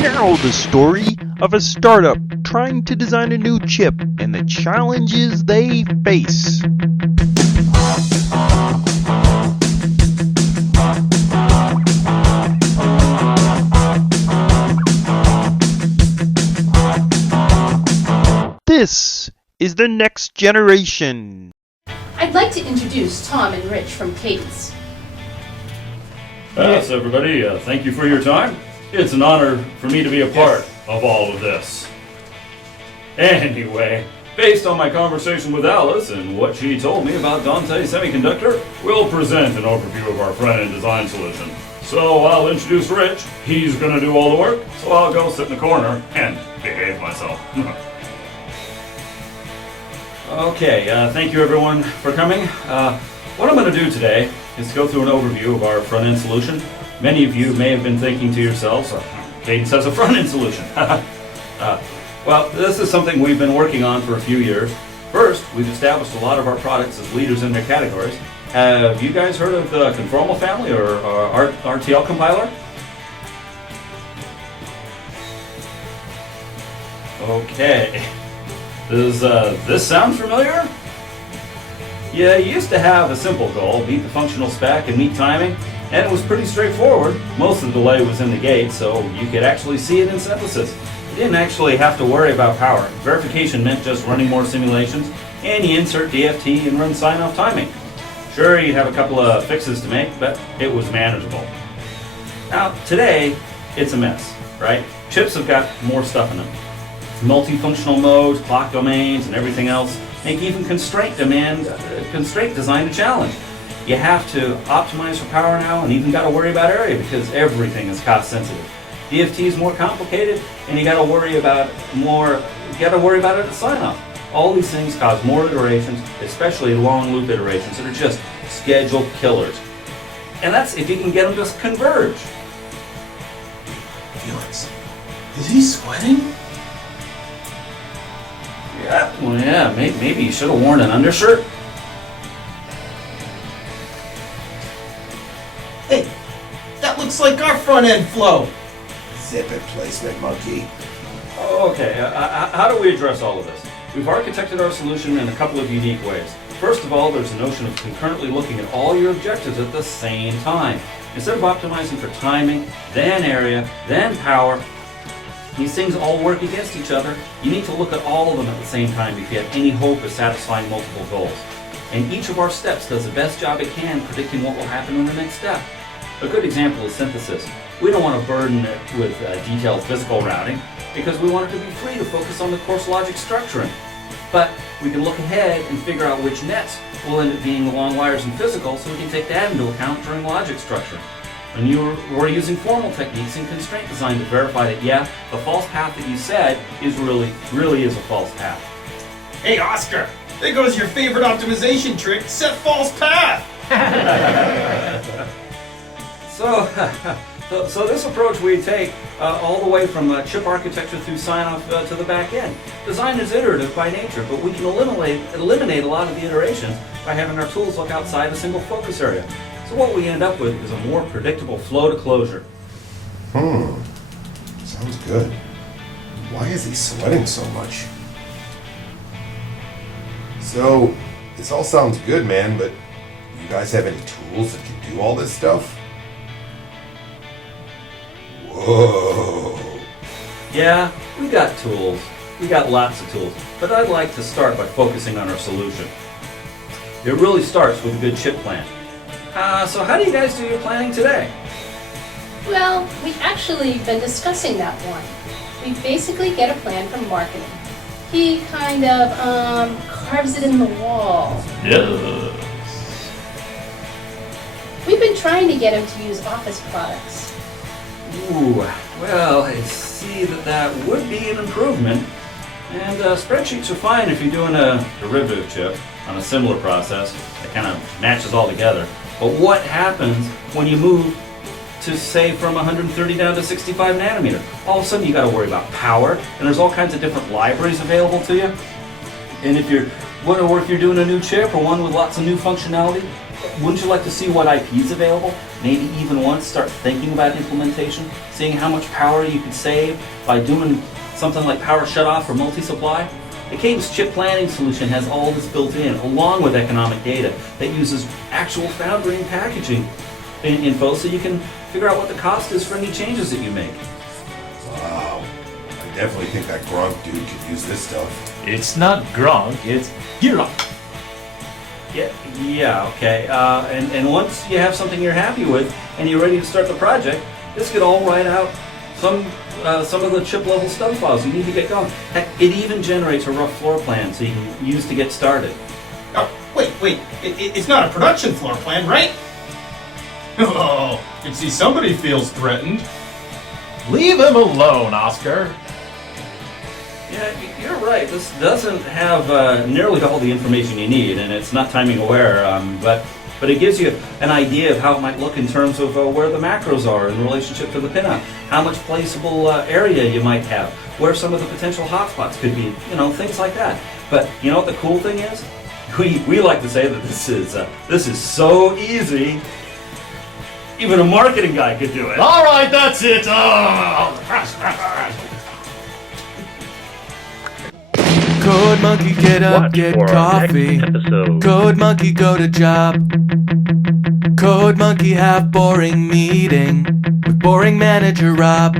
Now the story of a startup trying to design a new chip and the challenges they face. This is the next generation. I'd like to introduce Tom and Rich from Cadence. Yes, everybody, thank you for your time. It's an honor for me to be a part of all of this. Anyway, based on my conversation with Alice and what she told me about Dante Semiconductor, we'll present an overview of our front-end design solution. So I'll introduce Rich. He's going to do all the work, so I'll go sit in the corner and behave myself. Okay, thank you everyone for coming. What I'm going to do today is go through an overview of our front-end solution. Many of you may have been thinking to yourselves, Cadence has a front-end solution. Well, this is something we've been working on for a few years. First, we've established a lot of our products as leaders in their categories. Have you guys heard of the Conformal family or RTL compiler? Okay. Does this sound familiar? Yeah, you used to have a simple goal, meet the functional spec and meet timing, and it was pretty straightforward. Most of the delay was in the gate, so you could actually see it in synthesis. You didn't actually have to worry about power. Verification meant just running more simulations, and you insert DFT and run sign-off timing. Sure, you'd have a couple of fixes to make, but it was manageable. Now, today, it's a mess, right? Chips have got more stuff in them. Multifunctional modes, clock domains, and everything else make even constraint design a challenge. You have to optimize for power now, and even got to worry about area because everything is cost sensitive. DFT is more complicated, and you got to worry about it at sign off. All these things cause more iterations, especially long loop iterations that are just scheduled killers. And that's if you can get them to converge. Felix, is he sweating? Yeah, maybe you should have worn an undershirt. Hey, that looks like our front end flow. Zip it placement, monkey. Okay, how do we address all of this? We've architected our solution in a couple of unique ways. First of all, there's a notion of concurrently looking at all your objectives at the same time. Instead of optimizing for timing, then area, then power, these things all work against each other. You need to look at all of them at the same time if you have any hope of satisfying multiple goals. And each of our steps does the best job it can predicting what will happen in the next step. A good example is synthesis. We don't want to burden it with detailed physical routing because we want it to be free to focus on the coarse logic structuring. But we can look ahead and figure out which nets will end up being the long wires in physical, so we can take that into account during logic structuring. And we're using formal techniques in constraint design to verify that, yeah, the false path that you said really is a false path. Hey, Oscar, there goes your favorite optimization trick, set false path. So this approach we take all the way from chip architecture through sign-off to the back end. Design is iterative by nature, but we can eliminate a lot of the iterations by having our tools look outside a single focus area. So what we end up with is a more predictable flow to closure. Sounds good. Why is he sweating so much? So, this all sounds good, man, but you guys have any tools that can do all this stuff? Whoa. Yeah, we got tools. We got lots of tools. But I'd like to start by focusing on our solution. It really starts with a good chip plan. So how do you guys do your planning today? Well, we've actually been discussing that one. We basically get a plan from marketing. He kind of carves it in the wall. Yes. We've been trying to get him to use Office products. Ooh, well, I see that would be an improvement. And spreadsheets are fine if you're doing a derivative chip on a similar process that kind of matches all together. But what happens when you move to, say, from 130 down to 65 nanometer? All of a sudden you got to worry about power, and there's all kinds of different libraries available to you. And if you're doing a new chip or one with lots of new functionality, wouldn't you like to see what IP is available? maybe even once start thinking about implementation, seeing how much power you could save by doing something like power shutoff or multi-supply? The Cadence chip planning solution has all this built in, along with economic data that uses actual foundry and packaging info so you can figure out what the cost is for any changes that you make. Wow. I definitely think that Gronk dude could use this stuff. It's not Gronk, it's Gronk. Yeah, okay. And once you have something you're happy with and you're ready to start the project, this could all write out some of the chip level stub files you need to get going. Heck, it even generates a rough floor plan so you can use to get started. Oh, wait. It's not a production floor plan, right? Oh, you can see somebody feels threatened. Leave him alone, Oscar. Yeah, you're right. This doesn't have nearly all the information you need, and it's not timing aware, but it gives you an idea of how it might look in terms of where the macros are in relationship to the pinout, how much placeable area you might have, where some of the potential hotspots could be, things like that. But you know what the cool thing is? We like to say that this is so easy, even a marketing guy could do it. All right, that's it. Code Monkey, get up, Watch get for our coffee. next episode. Code Monkey, go to job. Code Monkey, have boring meeting with boring manager Rob.